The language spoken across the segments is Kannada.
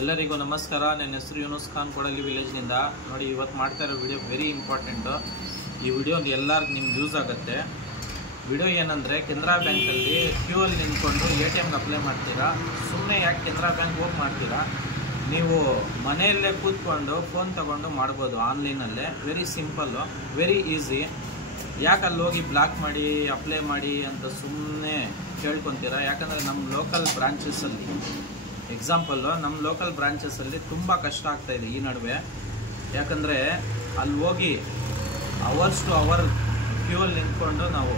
ಎಲ್ಲರಿಗೂ ನಮಸ್ಕಾರ. ನನ್ನ ಹೆಸರು ಯೂನುಸ್ ಖಾನ್ ಕೊಡಲಿ ವಿಲೇಜ್ನಿಂದ. ನೋಡಿ, ಇವತ್ತು ಮಾಡ್ತಾ ಇರೋ ವಿಡಿಯೋ ವೆರಿ ಇಂಪಾರ್ಟೆಂಟು. ಈ ವಿಡಿಯೋ ಎಲ್ಲರಿಗೂ ನಿಮ್ಗೆ ಯೂಸ್ ಆಗುತ್ತೆ. ವಿಡಿಯೋ ಏನಂದರೆ, ಕೆನರಾ ಬ್ಯಾಂಕಲ್ಲಿ ಕ್ಯೂ ಅಲ್ಲಿ ನಿಂತ್ಕೊಂಡು ATMಗೆ ಅಪ್ಲೈ ಮಾಡ್ತೀರಾ. ಸುಮ್ಮನೆ ಯಾಕೆ ಕೆನರಾ ಬ್ಯಾಂಕ್ ಹೋಗಿ ಮಾಡ್ತೀರಾ? ನೀವು ಮನೆಯಲ್ಲೇ ಕೂತ್ಕೊಂಡು ಫೋನ್ ತೊಗೊಂಡು ಮಾಡ್ಬೋದು ಆನ್ಲೈನಲ್ಲೇ. Very simple, very easy. ಯಾಕೆ ಅಲ್ಲಿ ಹೋಗಿ ಬ್ಲಾಕ್ ಮಾಡಿ ಅಪ್ಲೈ ಮಾಡಿ ಅಂತ ಸುಮ್ಮನೆ ಕೇಳ್ಕೊತೀರಾ? ಯಾಕಂದರೆ ನಮ್ಮ ಲೋಕಲ್ ಬ್ರಾಂಚಸ್ಸಲ್ಲಿ ಎಕ್ಸಾಂಪಲ್ಲು, ನಮ್ಮ ಲೋಕಲ್ ಬ್ರಾಂಚಸ್ಸಲ್ಲಿ ತುಂಬ ಕಷ್ಟ ಆಗ್ತಾಯಿದೆ ಈ ನಡುವೆ. ಯಾಕಂದರೆ ಅಲ್ಲಿ ಹೋಗಿ ಅವರ್ಸ್ ಟು ಅವರ್ ಕ್ಯೂ ಅಲ್ಲಿ ನಿಂತ್ಕೊಂಡು ನಾವು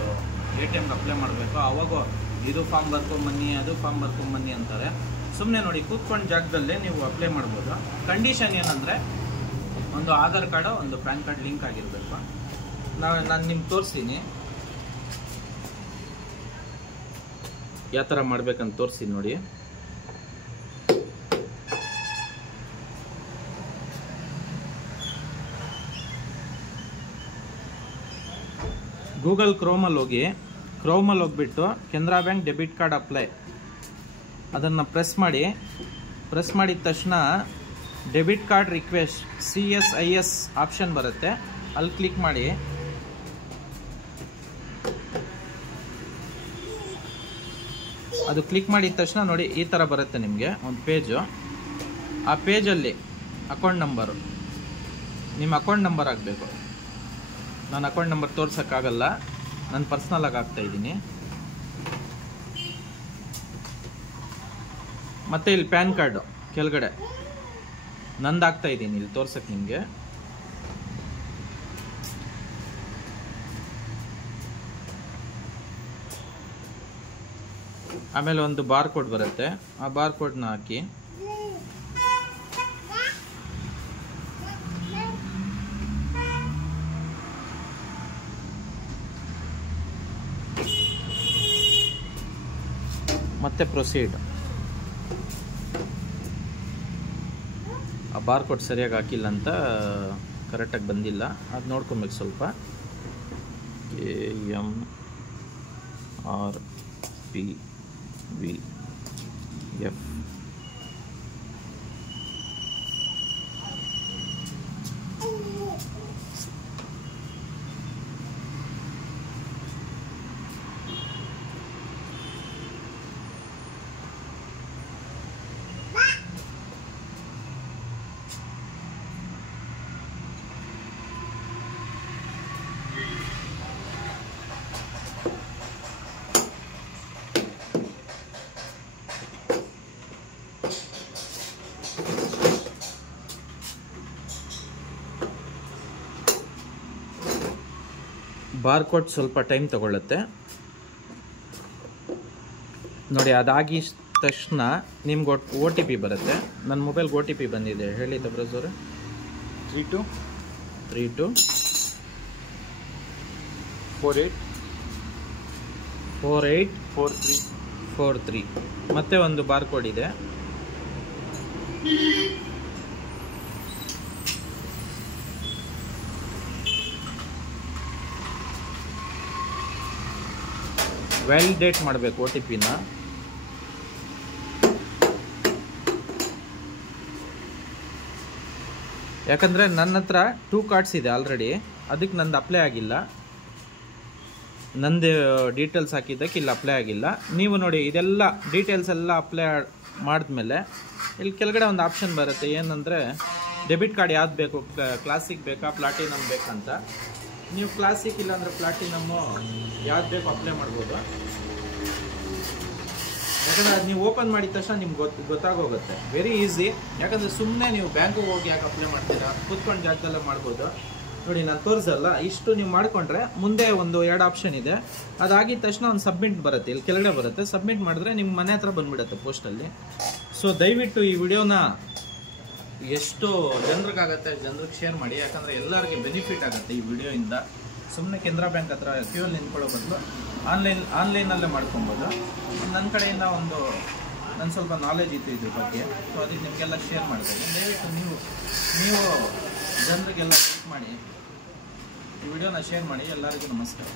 ATMಗೆ ಅಪ್ಲೈ ಮಾಡಬೇಕು. ಅವಾಗ ಇದು ಫಾರ್ಮ್ ಬರ್ಕೊಂಬನ್ನಿ, ಅದು ಫಾರ್ಮ್ ಬರ್ಕೊಂಬನ್ನಿ ಅಂತಾರೆ. ಸುಮ್ಮನೆ ನೋಡಿ, ಕೂತ್ಕೊಂಡು ಜಾಗದಲ್ಲೇ ನೀವು ಅಪ್ಲೈ ಮಾಡ್ಬೋದು. ಕಂಡೀಷನ್ ಏನಂದರೆ, ಒಂದು ಆಧಾರ್ ಕಾರ್ಡು, ಒಂದು ಪ್ಯಾನ್ ಕಾರ್ಡ್ ಲಿಂಕ್ ಆಗಿರಬೇಕು. ನಾನು ನಿಮ್ಗೆ ತೋರಿಸ್ತೀನಿ ಯಾವ ಥರ ಮಾಡ್ಬೇಕಂತ ತೋರಿಸ್ತೀನಿ ನೋಡಿ. ಗೂಗಲ್ ಕ್ರೋಮಲ್ಲಿ ಹೋಗ್ಬಿಟ್ಟು Canara bank debit card apply ಅದನ್ನು ಪ್ರೆಸ್ ಮಾಡಿದ ತಕ್ಷಣ debit card request CSIS option ಬರುತ್ತೆ. ಅಲ್ಲಿ ಕ್ಲಿಕ್ ಮಾಡಿ. ಅದು ಕ್ಲಿಕ್ ಮಾಡಿದ ತಕ್ಷಣ ನೋಡಿ, ಈ ಥರ ಬರುತ್ತೆ ನಿಮಗೆ ಒಂದು ಪೇಜು. ಆ ಪೇಜಲ್ಲಿ ಅಕೌಂಟ್ ನಂಬರು, ನಿಮ್ಮ ಅಕೌಂಟ್ ನಂಬರ್ ಆಗಬೇಕು. ನಾನು ಅಕೌಂಟ್ ನಂಬರ್ ತೋರ್ಸೋಕ್ಕಾಗಲ್ಲ, ನಾನು ಪರ್ಸ್ನಲಾಗಿ ಹಾಕ್ತಾಯಿದ್ದೀನಿ. ಮತ್ತು ಇಲ್ಲಿ ಪ್ಯಾನ್ ಕಾರ್ಡು ಕೆಳಗಡೆ ನಂದು ಹಾಕ್ತಾಯಿದ್ದೀನಿ, ಇಲ್ಲಿ ತೋರ್ಸಕ್ಕೆ ನಿಮಗೆ. ಆಮೇಲೆ ಒಂದು ಬಾರ್ ಕೋಡ್ ಬರುತ್ತೆ, ಆ ಬಾರ್ ಕೋಡ್ನ ಹಾಕಿ. ಮತ್ತೆ ಪ್ರೊಸೀಡ್. ಆ ಬಾರ್ ಕೋಡ್ ಸರಿಯಾಗಿ ಹಾಕಿಲ್ಲ ಅಂತ, ಕರೆಕ್ಟಾಗಿ ಬಂದಿಲ್ಲ, ಅದು ನೋಡ್ಕೊಬೇಕು ಸ್ವಲ್ಪ. KMRPVF ಬಾರ್ ಕೋಡ್ ಸ್ವಲ್ಪ ಟೈಮ್ ತಗೊಳ್ಳುತ್ತೆ ನೋಡಿ. ಅದಾಗಿ ತಕ್ಷಣ ನಿಮ್ಗೆ OTP ಬರುತ್ತೆ. ನನ್ನ ಮೊಬೈಲ್ಗೆ OTP ಬಂದಿದೆ, ಹೇಳಿ ತಬ್ರಜ್ ಅವರೇ. 324843 ಮತ್ತೆ ಒಂದು ಬಾರ್ ಕೋಡ್ ಇದೆ. ವ್ಯಾಲಿಡೇಟ್ ಮಾಡಬೇಕು OTPನ. ಯಾಕಂದರೆ ನನ್ನ ಹತ್ರ 2 ಕಾರ್ಡ್ಸ್ ಇದೆ ಆಲ್ರೆಡಿ, ಅದಕ್ಕೆ ನಂದು ಅಪ್ಲೈ ಆಗಿಲ್ಲ. ನಂದು ಡೀಟೇಲ್ಸ್ ಹಾಕಿದ್ದಕ್ಕೆ ಇಲ್ಲಿ ಅಪ್ಲೈ ಆಗಿಲ್ಲ. ನೀವು ನೋಡಿ, ಇದೆಲ್ಲ ಡೀಟೇಲ್ಸ್ ಎಲ್ಲ ಅಪ್ಲೈ ಮಾಡಿದ್ಮೇಲೆ ಇಲ್ಲಿ ಕೆಳಗಡೆ ಒಂದು ಆಪ್ಷನ್ ಬರುತ್ತೆ, ಏನಂದರೆ ಡೆಬಿಟ್ ಕಾರ್ಡ್ ಯಾವ್ದು ಬೇಕು, ಕ್ಲಾಸಿಕ್ ಬೇಕಾ ಪ್ಲಾಟಿನಮ್ ಬೇಕಂತ. ನೀವು ಕ್ಲಾಸಿಕ್ ಇಲ್ಲಾಂದರೆ ಪ್ಲಾಟಿನಮ್ಮು ಯಾವ್ದು ಬೇಕು ಅಪ್ಲೈ ಮಾಡ್ಬೋದು. ಯಾಕಂದರೆ ಅದು ನೀವು ಓಪನ್ ಮಾಡಿದ ತಕ್ಷಣ ನಿಮ್ಗೆ ಗೊತ್ತಾಗೋಗುತ್ತೆ. Very easy. ಯಾಕಂದರೆ ಸುಮ್ಮನೆ ನೀವು ಬ್ಯಾಂಕಿಗೆ ಹೋಗಿ ಯಾಕೆ ಅಪ್ಲೈ ಮಾಡ್ತೀರಾ, ಕೂತ್ಕೊಂಡು ಜಾಗದಲ್ಲೇ ಮಾಡ್ಬೋದು. ನೋಡಿ, ನಾನು ತೋರಿಸಲ್ಲ, ಇಷ್ಟು ನೀವು ಮಾಡಿಕೊಂಡ್ರೆ ಮುಂದೆ ಒಂದು 2 ಆಪ್ಷನ್ ಇದೆ. ಅದಾಗಿದ ತಕ್ಷಣ ಒಂದು ಸಬ್ಮಿಟ್ ಬರುತ್ತೆ, ಇಲ್ಲಿ ಕೆಳಗಡೆ ಬರುತ್ತೆ. ಸಬ್ಮಿಟ್ ಮಾಡಿದ್ರೆ ನಿಮ್ಮ ಮನೆ ಹತ್ರ ಬಂದುಬಿಡುತ್ತೆ ಪೋಸ್ಟಲ್ಲಿ. ಸೊ ದಯವಿಟ್ಟು ಈ ವಿಡಿಯೋನ ಎಷ್ಟು ಜನರಿಗಾಗತ್ತೆ ಜನರಿಗೆ ಶೇರ್ ಮಾಡಿ. ಯಾಕಂದರೆ ಎಲ್ಲರಿಗೆ ಬೆನಿಫಿಟ್ ಆಗುತ್ತೆ ಈ ವಿಡಿಯೋಯಿಂದ. ಸುಮ್ಮನೆ ಕೆನರಾ ಬ್ಯಾಂಕ್ ಹತ್ರ ಕ್ಯೂ ಅಲ್ಲಿ ನಿಂತ್ಕೊಳ್ಳೋ ಬದಲು ಆನ್ಲೈನಲ್ಲೇ ಮಾಡ್ಕೊಬೋದು. ನನ್ನ ಕಡೆಯಿಂದ ನನ್ನ ಸ್ವಲ್ಪ ನಾಲೆಜ್ ಇತ್ತು ಇದ್ರ ಬಗ್ಗೆ, ಸೊ ಅದಕ್ಕೆ ನಿಮಗೆಲ್ಲ ಶೇರ್ ಮಾಡ್ತಾಯಿದ್ದೀನಿ. ದಯವಿಟ್ಟು ನೀವು ಜನರಿಗೆಲ್ಲ ಕ್ಲಿಕ್ ಮಾಡಿ, ಈ ವಿಡಿಯೋನ ಶೇರ್ ಮಾಡಿ. ಎಲ್ಲರಿಗೂ ನಮಸ್ಕಾರ.